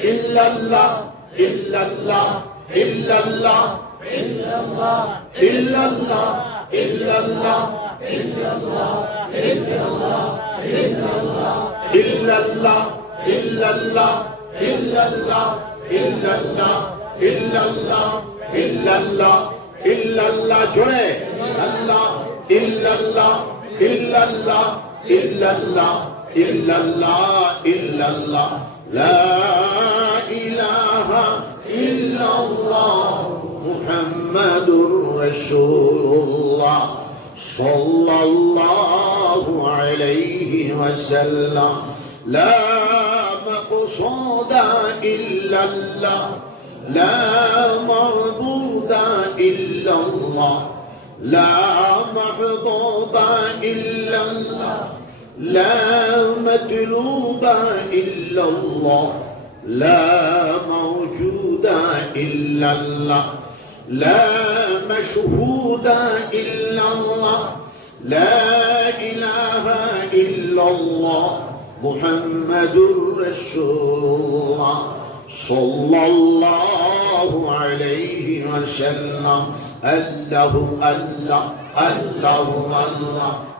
illallah illallah illallah illallah illallah illallah illallah illallah illallah illallah illallah illallah illallah illallah illallah illallah জোরে আল্লাহ illallah illallah illallah illallah illallah لا إله إلا الله محمد رسول الله صلى الله عليه وسلم. لا مقصود إلا الله. لا معبود إلا الله. لا محبوب إلا الله. لا مطلوب إلا الله لا موجود إلا الله لا مشهود إلا الله لا إله إلا الله محمد رسول الله صلى الله عليه وسلم الله الله الله الله. الله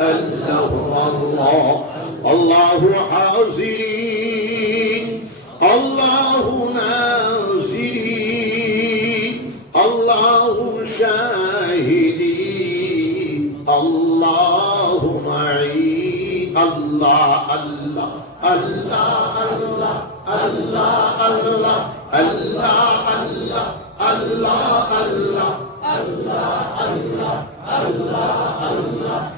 الله الله الله حاضرين الله ناظرين الله شاهدين الله معي الله الله الله الله الله الله الله الله الله الله الله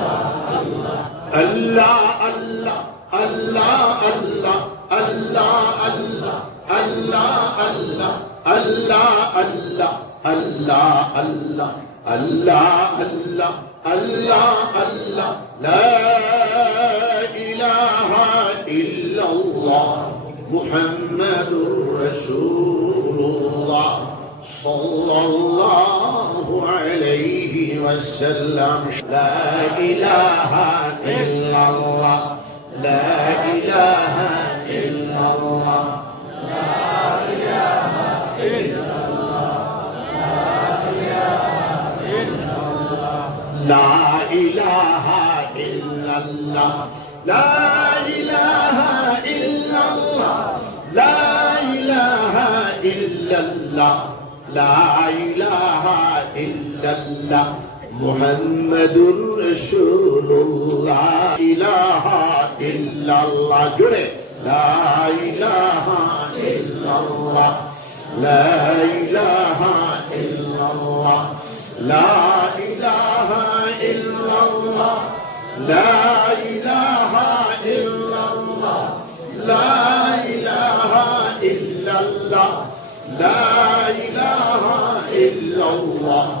وسلم لا إله إلا الله لا إله إلا الله لا إله إلا الله لا إله إلا الله لا إله إلا الله لا إله إلا الله محمد رسول الله. إله إلا الله. جل لا إله إلا الله. لا إله إلا الله. لا إله إلا الله. لا إله إلا الله. لا إله إلا الله. لا إله إلا الله.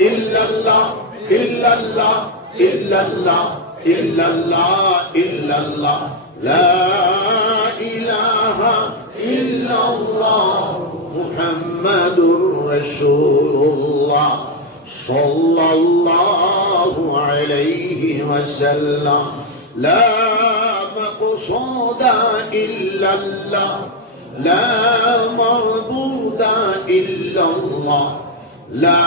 إلا الله إلا الله إلا الله إلا الله إلا الله. لا إله إلا الله محمد رسول الله صلى الله عليه وسلم. لا مقصود إلا الله لا مردود إلا الله. لا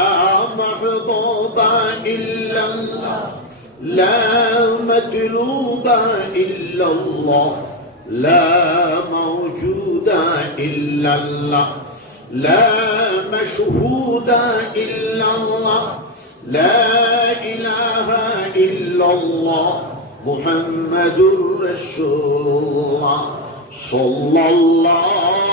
محبوب إلا الله. لا مطلوب إلا الله. لا موجود إلا الله. لا مشهود إلا الله. لا إله إلا الله. محمد رسول الله. صلى الله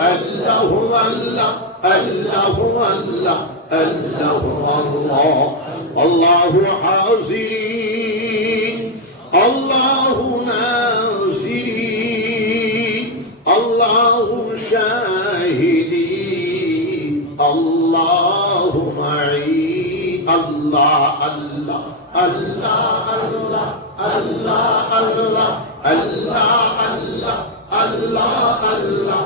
الله الله الله الله الله الله الله حاضرين الله ناظرين الله شاهدين الله معي الله الله الله الله الله الله الله الله الله الله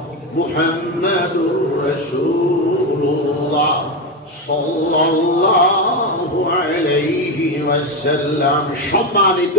محمد رسول الله صلى الله عليه وسلم সম্মানিত